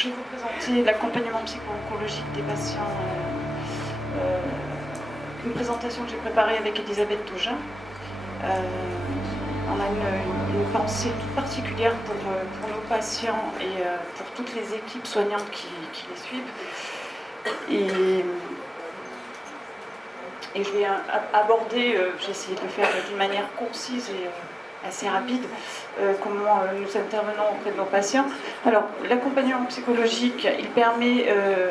je vais vous présenter l'accompagnement psycho-oncologique des patients, une présentation que j'ai préparée avec Elisabeth Tougin. On a une pensée toute particulière pour nos patients et pour toutes les équipes soignantes qui les suivent. Et je vais aborder, j'ai essayé de le faire d'une manière concise et assez rapide, comment nous intervenons auprès de nos patients. Alors, l'accompagnement psychologique, il permet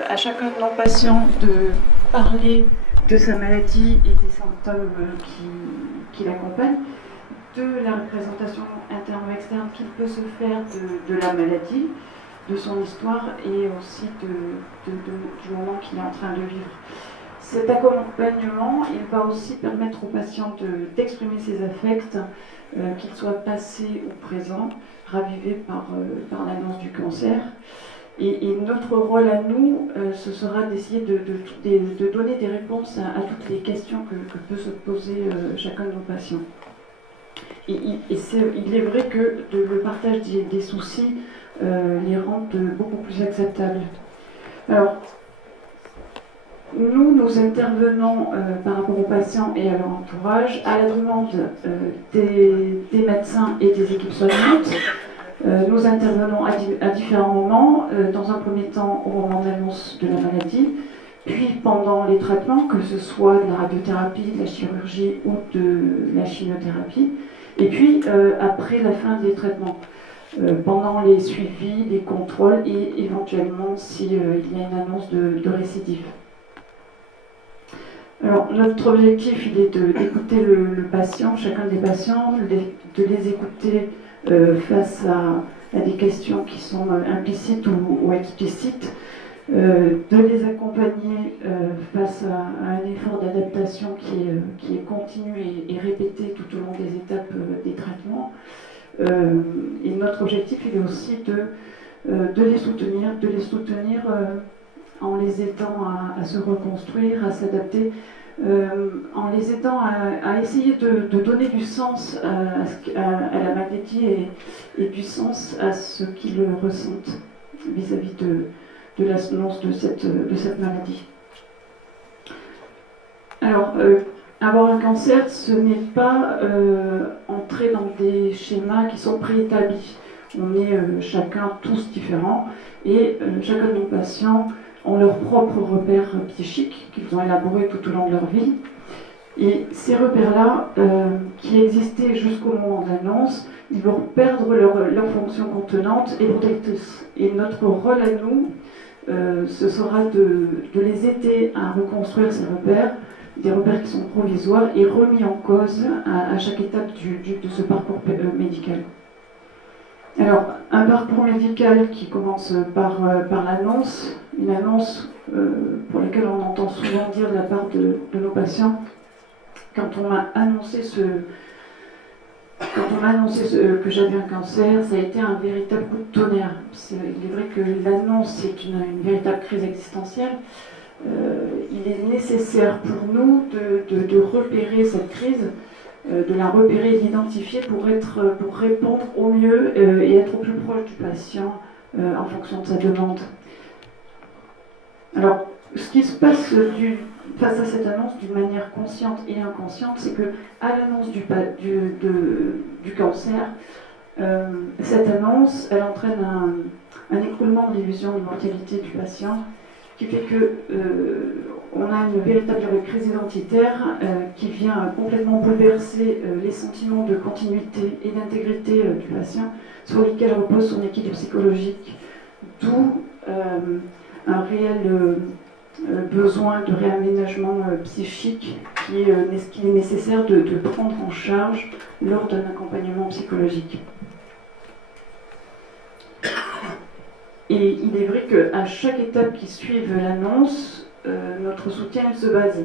à chacun de nos patients de parler de sa maladie et des symptômes qui l'accompagnent, de la représentation interne ou externe qu'il peut se faire de la maladie, de son histoire et aussi du moment qu'il est en train de vivre. Cet accompagnement, il va aussi permettre aux patients d'exprimer ses affects, qu'ils soient passés ou présents, ravivés par l'annonce du cancer. Et notre rôle à nous, ce sera d'essayer de donner des réponses à toutes les questions que peut se poser chacun de nos patients. Il est vrai que le partage des soucis les rend beaucoup plus acceptables. Alors, nous intervenons par rapport aux patients et à leur entourage à la demande des médecins et des équipes soignantes. Nous intervenons à différents moments, dans un premier temps au moment de l'annonce de la maladie, puis pendant les traitements, que ce soit de la radiothérapie, de la chirurgie ou de la chimiothérapie, et puis après la fin des traitements, pendant les suivis, les contrôles et éventuellement s'il y a une annonce de récidive. Alors, notre objectif, il est d'écouter le patient, chacun des patients, de les écouter face à des questions qui sont implicites ou explicites, de les accompagner face à un effort d'adaptation qui est continu et répété tout au long des étapes des traitements. Et notre objectif, il est aussi de les soutenir en les aidant à se reconstruire, à s'adapter, en les aidant à essayer de donner du sens à la maladie et du sens à ce qu'ils ressentent vis-à-vis de l'annonce de cette maladie. Alors, avoir un cancer, ce n'est pas entrer dans des schémas qui sont préétablis. On est chacun tous différents et chacun de nos patients ont leurs propres repères psychiques qu'ils ont élaborés tout au long de leur vie. Et ces repères-là, qui existaient jusqu'au moment de l'annonce, ils vont perdre leur fonction contenante et protectrice. Et notre rôle à nous, ce sera de les aider à reconstruire ces repères, des repères qui sont provisoires et remis en cause à chaque étape de ce parcours médical. Alors, un parcours médical qui commence par l'annonce, une annonce pour laquelle on entend souvent dire de la part de nos patients, quand on m'a annoncé que j'avais un cancer, ça a été un véritable coup de tonnerre. Il est vrai que l'annonce est une véritable crise existentielle. Il est nécessaire pour nous de repérer cette crise, de la repérer et d'identifier pour répondre au mieux et être au plus proche du patient en fonction de sa demande. Alors, ce qui se passe face à cette annonce d'une manière consciente et inconsciente, c'est que à l'annonce du cancer, cette annonce, elle entraîne un écroulement de l'illusion d'immortalité du patient, qui fait qu'on a une véritable crise identitaire qui vient complètement bouleverser les sentiments de continuité et d'intégrité du patient, sur lesquels repose son équilibre psychologique, d'où un réel besoin de réaménagement psychique qu'il est nécessaire de prendre en charge lors d'un accompagnement psychologique. Et il est vrai qu'à chaque étape qui suit l'annonce, notre soutien se base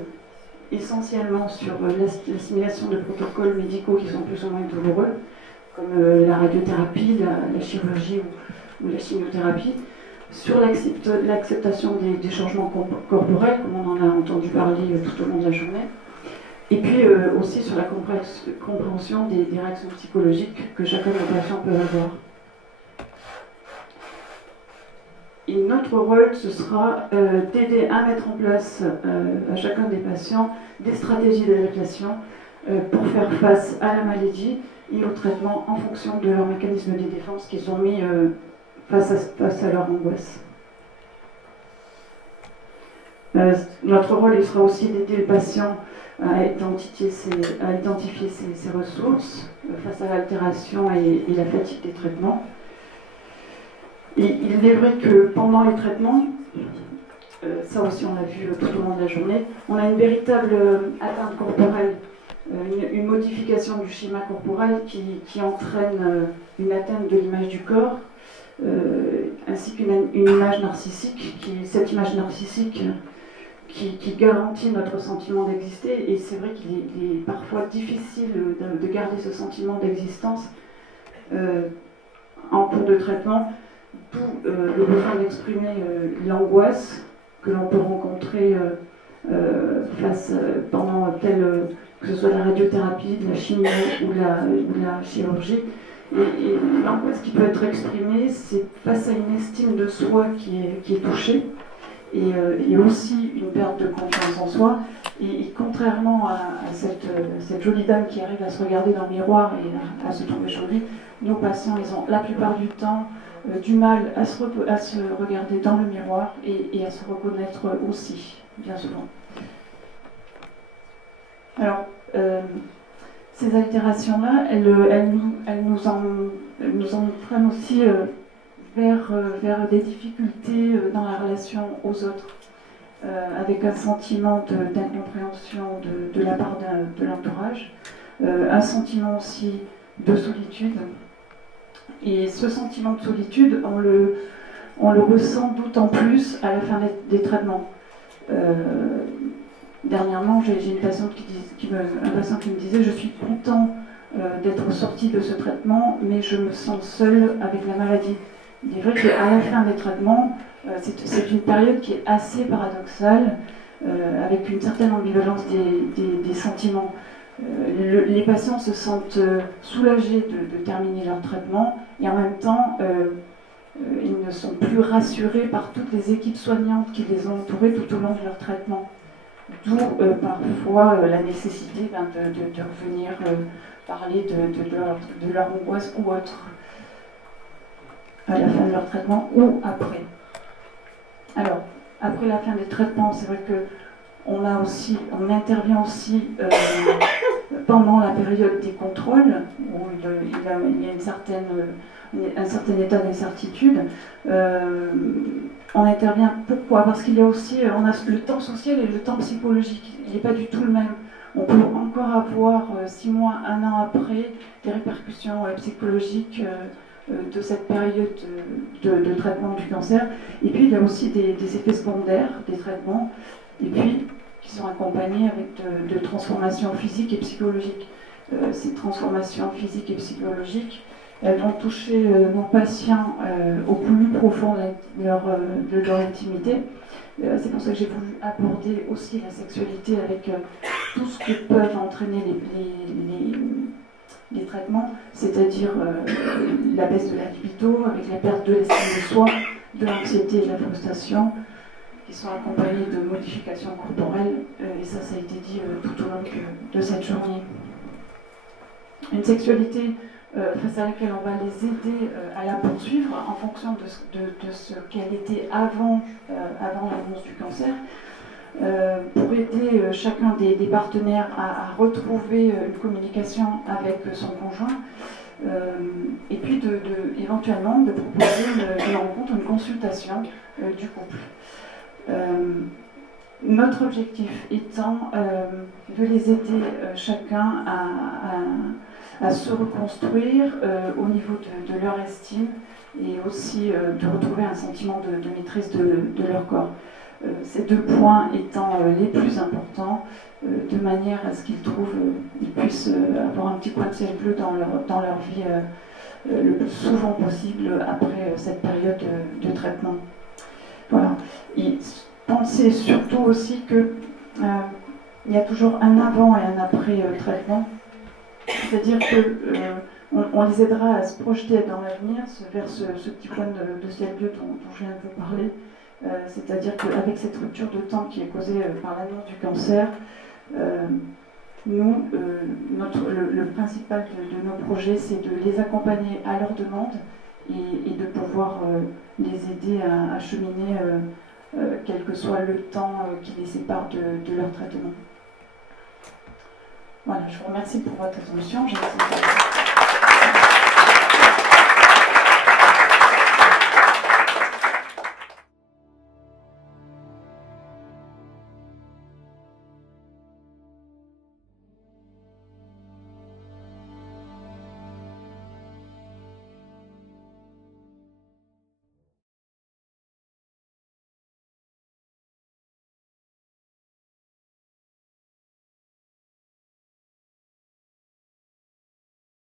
essentiellement sur l'assimilation de protocoles médicaux qui sont plus ou moins douloureux, comme la radiothérapie, la chirurgie ou la chimiothérapie, sur l'acceptation des changements corporels, comme on en a entendu parler tout au long de la journée, et puis aussi sur la compréhension des réactions psychologiques que chacun de nos patients peut avoir. Et notre rôle, ce sera d'aider à mettre en place à chacun des patients des stratégies d'adaptation pour faire face à la maladie et au traitement en fonction de leur mécanisme de défense qu'ils ont mis face à leur angoisse. Notre rôle, il sera aussi d'aider le patient à identifier ses ressources face à l'altération et la fatigue des traitements. Et il est vrai que pendant les traitements, ça aussi on l'a vu tout au long de la journée, on a une véritable atteinte corporelle, une modification du schéma corporel qui entraîne une atteinte de l'image du corps, ainsi qu'une image narcissique, cette image narcissique qui garantit notre sentiment d'exister. Et c'est vrai qu'il est parfois difficile de garder ce sentiment d'existence en cours de traitement, d'où le besoin d'exprimer l'angoisse que l'on peut rencontrer pendant que ce soit la radiothérapie, de la chimie ou la chirurgie. Et l'angoisse qui peut être exprimée, c'est face à une estime de soi qui est touchée, et aussi une perte de confiance en soi. Et contrairement à cette jolie dame qui arrive à se regarder dans le miroir et à se trouver jolie, nos patients, ils ont la plupart du temps du mal à se regarder dans le miroir et à se reconnaître aussi, bien souvent. Alors, ces altérations-là, elles nous entraînent aussi vers des difficultés dans la relation aux autres, avec un sentiment d'incompréhension de la part de l'entourage, un sentiment aussi de solitude. Et ce sentiment de solitude, on le ressent d'autant plus à la fin des traitements. Dernièrement, j'ai une patiente un patient qui me disait « Je suis content d'être sortie de ce traitement, mais je me sens seule avec la maladie. » Il est vrai qu'à la fin des traitements, c'est une période qui est assez paradoxale, avec une certaine ambivalence des sentiments. Les patients se sentent soulagés de terminer leur traitement, et en même temps, ils ne sont plus rassurés par toutes les équipes soignantes qui les ont entourés tout au long de leur traitement. D'où parfois la nécessité de revenir parler de leur angoisse ou autre à la fin de leur traitement ou après. Alors, après la fin des traitements, c'est vrai qu'on intervient aussi pendant la période des contrôles, où il y a un certain état d'incertitude. On intervient, pourquoi? Parce qu'il y a aussi, on a le temps social et le temps psychologique, il n'est pas du tout le même. On peut encore avoir 6 mois, 1 an après, des répercussions psychologiques de cette période de traitement du cancer. Et puis il y a aussi des effets secondaires des traitements, et puis qui sont accompagnés avec de transformations physiques et psychologiques. Ces transformations physiques et psychologiques, elles vont toucher nos patients au plus profond de leur intimité. C'est pour ça que j'ai voulu aborder aussi la sexualité avec tout ce que peuvent entraîner les traitements, c'est-à-dire la baisse de la libido, avec la perte de l'estime de soi, de l'anxiété et de la frustration, qui sont accompagnées de modifications corporelles, et ça a été dit tout au long de cette journée. Une sexualité face à laquelle on va les aider à la poursuivre en fonction de ce qu'elle était avant l'annonce du cancer, pour aider chacun des partenaires à retrouver une communication avec son conjoint, et puis éventuellement de proposer une rencontre, une consultation du couple. Notre objectif étant de les aider chacun à se reconstruire au niveau de leur estime, et aussi de retrouver un sentiment de maîtrise de leur corps. Ces 2 points étant les plus importants, de manière à ce qu'ils puissent avoir un petit coin de ciel bleu dans leur vie le plus souvent possible après cette période de traitement. Voilà. Et pensez surtout aussi qu'il y a toujours un avant et un après traitement. C'est-à-dire que on les aidera à se projeter dans l'avenir, vers ce petit point de ciel-lieu dont je viens de vous parler. C'est-à-dire qu'avec cette rupture de temps qui est causée par l'annonce du cancer, nous, le principal de nos projets, c'est de les accompagner à leur demande et de pouvoir les aider à cheminer, quel que soit le temps qui les sépare de leur traitement. Voilà, je vous remercie pour votre attention.